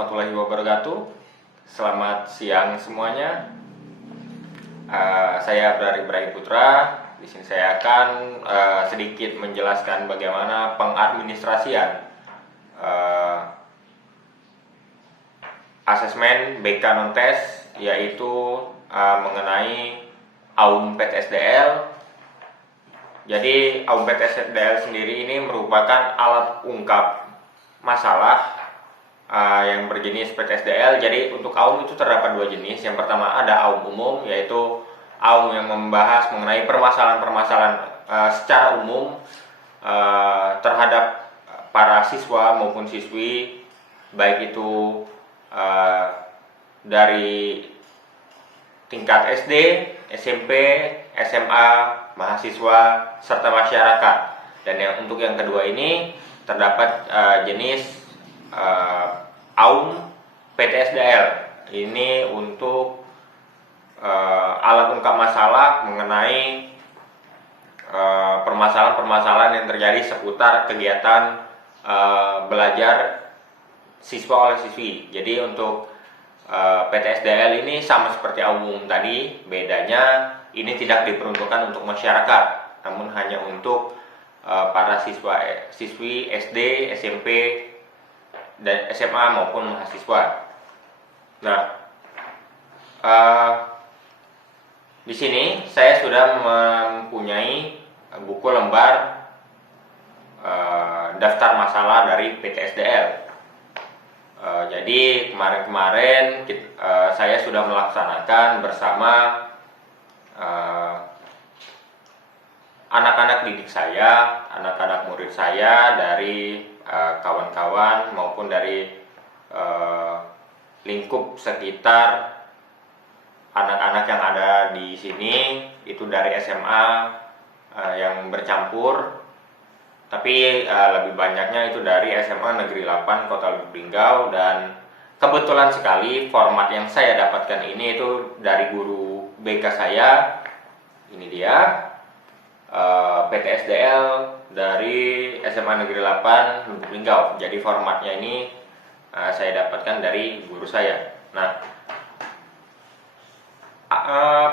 warahmatullahi wabarakatuh. Selamat siang semuanya. Saya Abdar Ibrahim Putra. Di sini saya akan sedikit menjelaskan bagaimana pengadministrasian asesmen BK non-tes, yaitu mengenai AUM PTSDL. Jadi AUM PTSDL sendiri ini merupakan alat ungkap masalah yang berjenis PTSDL. Jadi untuk AUM itu terdapat dua jenis. Yang pertama ada AUM umum, yaitu AUM yang membahas mengenai permasalahan-permasalahan secara umum terhadap para siswa maupun siswi, baik itu dari tingkat SD, SMP, SMA, mahasiswa, serta masyarakat. Dan untuk yang kedua ini terdapat jenis AUM PTSDL. Ini untuk alat ungkap masalah mengenai permasalahan-permasalahan yang terjadi seputar kegiatan belajar siswa oleh siswi. Jadi untuk PTSDL ini sama seperti AUM tadi, bedanya ini tidak diperuntukkan untuk masyarakat, namun hanya untuk para siswi SD, SMP, dan SMA maupun mahasiswa. Nah, di sini saya sudah mempunyai buku lembar daftar masalah dari PTSDL. Jadi kemarin-kemarin saya sudah melaksanakan bersama anak-anak didik saya, anak-anak murid saya dari kawan-kawan maupun dari lingkup sekitar anak-anak yang ada di sini, itu dari SMA yang bercampur, tapi lebih banyaknya itu dari SMA Negeri 8 Kota Lubuk Linggau. Dan kebetulan sekali format yang saya dapatkan ini itu dari guru BK saya. Ini dia PTSDL dari SMA Negeri 8 Lubuk Linggau. Jadi formatnya ini saya dapatkan dari guru saya. Nah,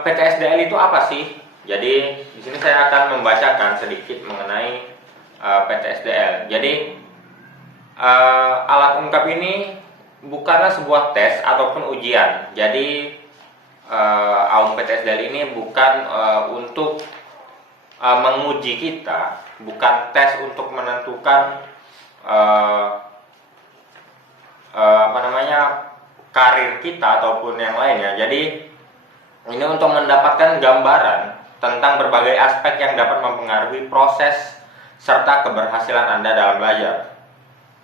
PTSDL itu apa sih? Jadi di sini saya akan membacakan sedikit mengenai PTSDL. Jadi alat ungkap ini bukanlah sebuah tes ataupun ujian. Jadi AUM PTSDL ini bukan untuk menguji kita, bukan tes untuk menentukan karir kita ataupun yang lainnya. Jadi ini untuk mendapatkan gambaran tentang berbagai aspek yang dapat mempengaruhi proses serta keberhasilan Anda dalam belajar,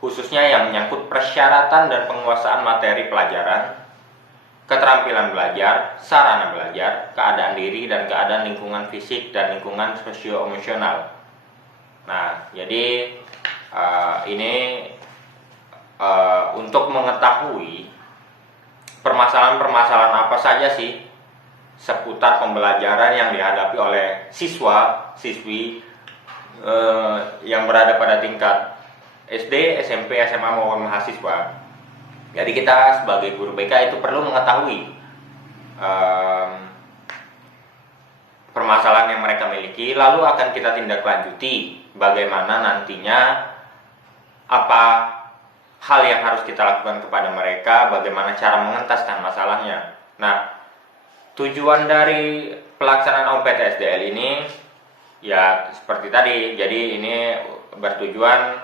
khususnya yang menyangkut persyaratan dan penguasaan materi pelajaran, keterampilan belajar, sarana belajar, keadaan diri dan keadaan lingkungan fisik dan lingkungan sosio-emosional. Nah, jadi ini untuk mengetahui permasalahan-permasalahan apa saja sih seputar pembelajaran yang dihadapi oleh siswa-siswi yang berada pada tingkat SD, SMP, SMA maupun mahasiswa. Jadi kita sebagai guru BK itu perlu mengetahui permasalahan yang mereka miliki, lalu akan kita tindak lanjuti bagaimana nantinya, apa hal yang harus kita lakukan kepada mereka, bagaimana cara mengentaskan masalahnya. Nah, tujuan dari pelaksanaan AUM PTSDL ini ya seperti tadi. Jadi ini bertujuan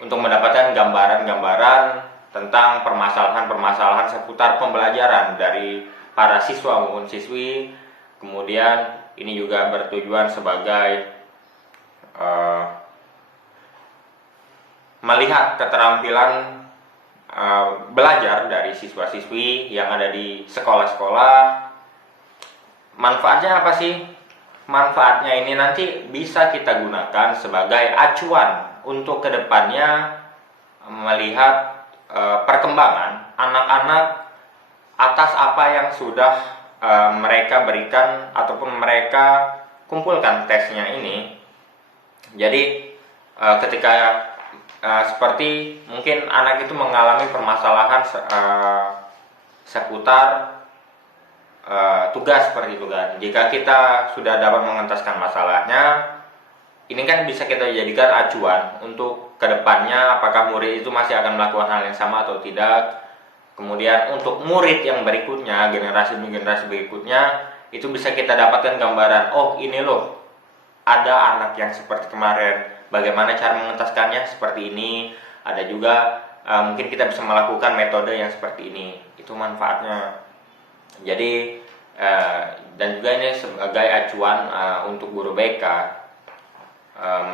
untuk mendapatkan gambaran-gambaran tentang permasalahan-permasalahan seputar pembelajaran dari para siswa maupun siswi. Kemudian ini juga bertujuan sebagai melihat keterampilan belajar dari siswa-siswi yang ada di sekolah-sekolah. Manfaatnya apa sih? Manfaatnya ini nanti bisa kita gunakan sebagai acuan untuk kedepannya melihat perkembangan anak-anak atas apa yang sudah mereka berikan ataupun mereka kumpulkan tesnya ini. Jadi ketika seperti mungkin anak itu mengalami permasalahan seputar tugas seperti itu kan. Jika kita sudah dapat mengentaskan masalahnya, ini kan bisa kita jadikan acuan untuk kedepannya apakah murid itu masih akan melakukan hal yang sama atau tidak. Kemudian untuk murid yang berikutnya, generasi berikutnya, itu bisa kita dapatkan gambaran, oh ini loh, ada anak yang seperti kemarin, bagaimana cara mengentaskannya seperti ini. Ada juga mungkin kita bisa melakukan metode yang seperti ini, itu manfaatnya. Jadi dan juga ini sebagai acuan untuk guru BK,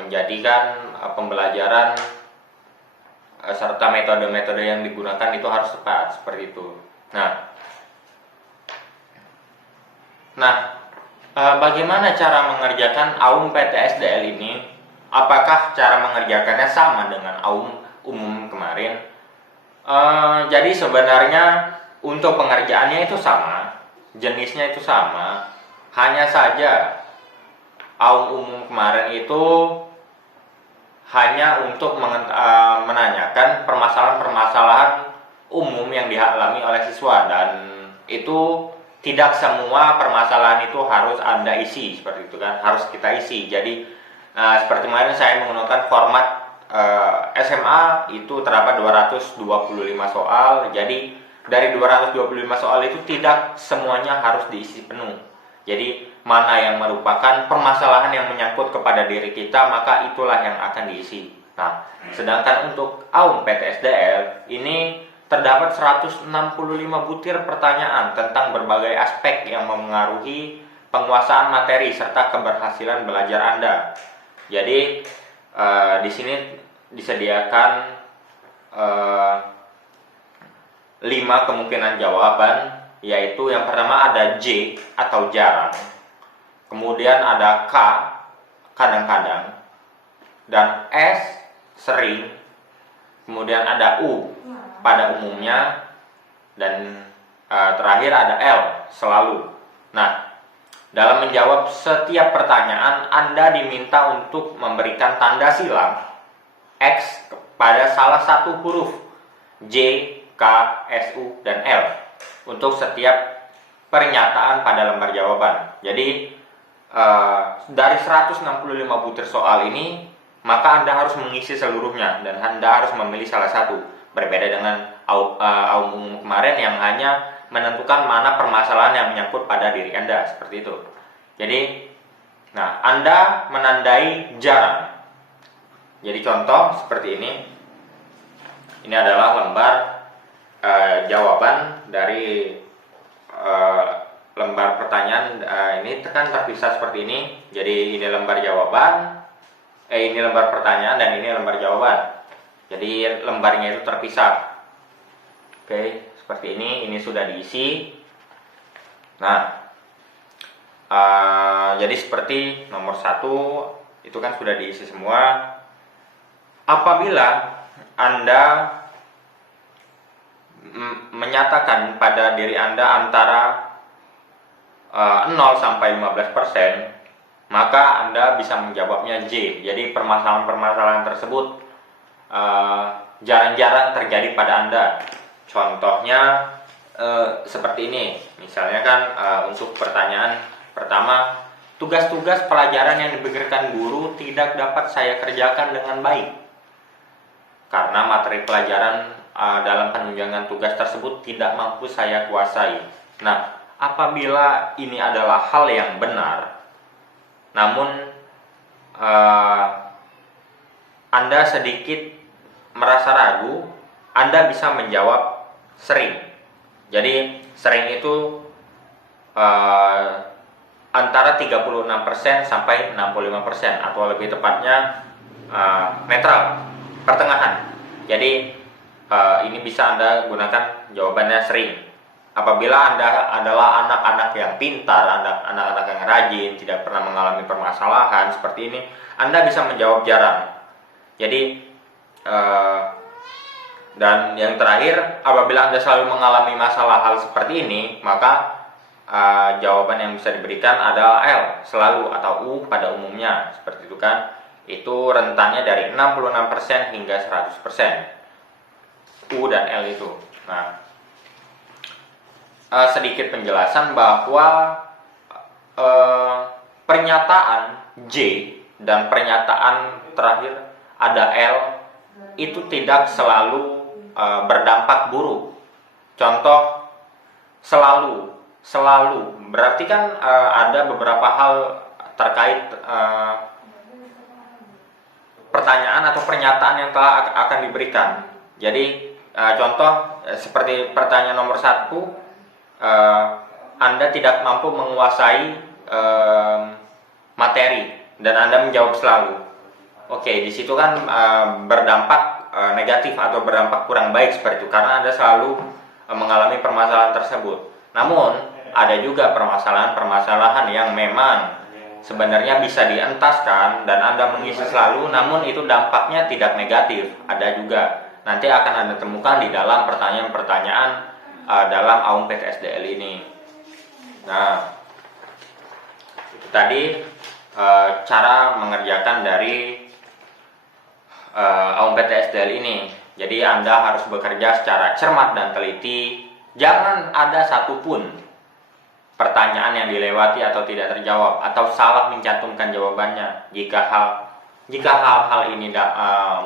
menjadikan pembelajaran serta metode-metode yang digunakan itu harus tepat seperti itu. Nah, bagaimana cara mengerjakan AUM PTSDL ini? Apakah cara mengerjakannya sama dengan AUM umum kemarin? Jadi sebenarnya untuk pengerjaannya itu sama, jenisnya itu sama, hanya saja AUM umum kemarin itu hanya untuk menanyakan permasalahan-permasalahan umum yang dialami oleh siswa, dan itu tidak semua permasalahan itu harus Anda isi seperti itu kan, harus kita isi. Jadi seperti kemarin saya menggunakan format SMA itu terdapat 225 soal. Jadi dari 225 soal itu tidak semuanya harus diisi penuh. Jadi mana yang merupakan permasalahan yang menyangkut kepada diri kita, maka itulah yang akan diisi. Nah, sedangkan untuk AUM PTSDL ini terdapat 165 butir pertanyaan tentang berbagai aspek yang memengaruhi penguasaan materi serta keberhasilan belajar Anda. Jadi di sini disediakan 5 kemungkinan jawaban, yaitu yang pertama ada J atau jarang, kemudian ada K kadang-kadang, dan S sering, kemudian ada U pada umumnya, dan terakhir ada L selalu. Nah, dalam menjawab setiap pertanyaan Anda diminta untuk memberikan tanda silang X pada salah satu huruf J, K, S, U, dan L untuk setiap pernyataan pada lembar jawaban. Jadi dari 165 butir soal ini, maka Anda harus mengisi seluruhnya dan Anda harus memilih salah satu. Berbeda dengan AUM umum kemarin yang hanya menentukan mana permasalahan yang menyangkut pada diri Anda, seperti itu. Jadi, Anda menandai jarang. Jadi contoh seperti ini. Ini adalah lembar jawaban dari lembar pertanyaan. Ini kan terpisah seperti ini. Jadi ini lembar jawaban, ini lembar pertanyaan, dan ini lembar jawaban. Jadi lembarnya itu terpisah. Oke, seperti ini. Ini sudah diisi. Jadi seperti nomor 1 itu kan sudah diisi semua. Apabila Anda menyatakan pada diri Anda antara 0 sampai 15%, maka Anda bisa menjawabnya J. Jadi permasalahan-permasalahan tersebut jarang-jarang terjadi pada Anda. Contohnya seperti ini. Misalnya kan untuk pertanyaan pertama, tugas-tugas pelajaran yang diberikan guru tidak dapat saya kerjakan dengan baik karena materi pelajaran dalam penunjangan tugas tersebut tidak mampu saya kuasai. Nah, apabila ini adalah hal yang benar, namun Anda sedikit merasa ragu, Anda bisa menjawab sering. Jadi sering itu antara 36% sampai 65%, atau lebih tepatnya netral, pertengahan. Jadi ini bisa Anda gunakan jawabannya sering. Apabila Anda adalah anak-anak yang pintar, anak-anak yang rajin, tidak pernah mengalami permasalahan seperti ini, Anda bisa menjawab jarang. Jadi dan yang terakhir, apabila Anda selalu mengalami masalah hal seperti ini, maka jawaban yang bisa diberikan adalah L selalu atau U pada umumnya, seperti itu kan. Itu rentannya dari 66% hingga 100%. U dan L itu. Nah, sedikit penjelasan bahwa pernyataan J dan pernyataan terakhir ada L itu tidak selalu berdampak buruk. Contoh, selalu berarti kan ada beberapa hal terkait pertanyaan atau pernyataan yang telah akan diberikan. Jadi contoh seperti pertanyaan nomor 1, Anda tidak mampu menguasai materi dan Anda menjawab selalu. Oke, di situ kan berdampak negatif atau berdampak kurang baik seperti itu karena Anda selalu mengalami permasalahan tersebut. Namun ada juga permasalahan-permasalahan yang memang sebenarnya bisa dientaskan dan Anda mengisi selalu, namun itu dampaknya tidak negatif. Ada juga. Nanti akan Anda temukan di dalam pertanyaan-pertanyaan dalam AUM PTSDL ini. Nah, itu tadi cara mengerjakan dari AUM PTSDL ini. Jadi Anda harus bekerja secara cermat dan teliti. Jangan ada satupun pertanyaan yang dilewati atau tidak terjawab atau salah mencantumkan jawabannya. Jika hal-hal ini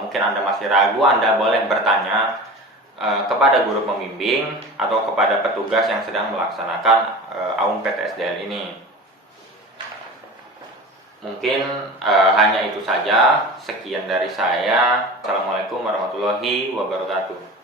mungkin Anda masih ragu, Anda boleh bertanya kepada guru pembimbing atau kepada petugas yang sedang melaksanakan AUM PTSDL ini. Mungkin hanya itu saja. Sekian dari saya. Assalamualaikum warahmatullahi wabarakatuh.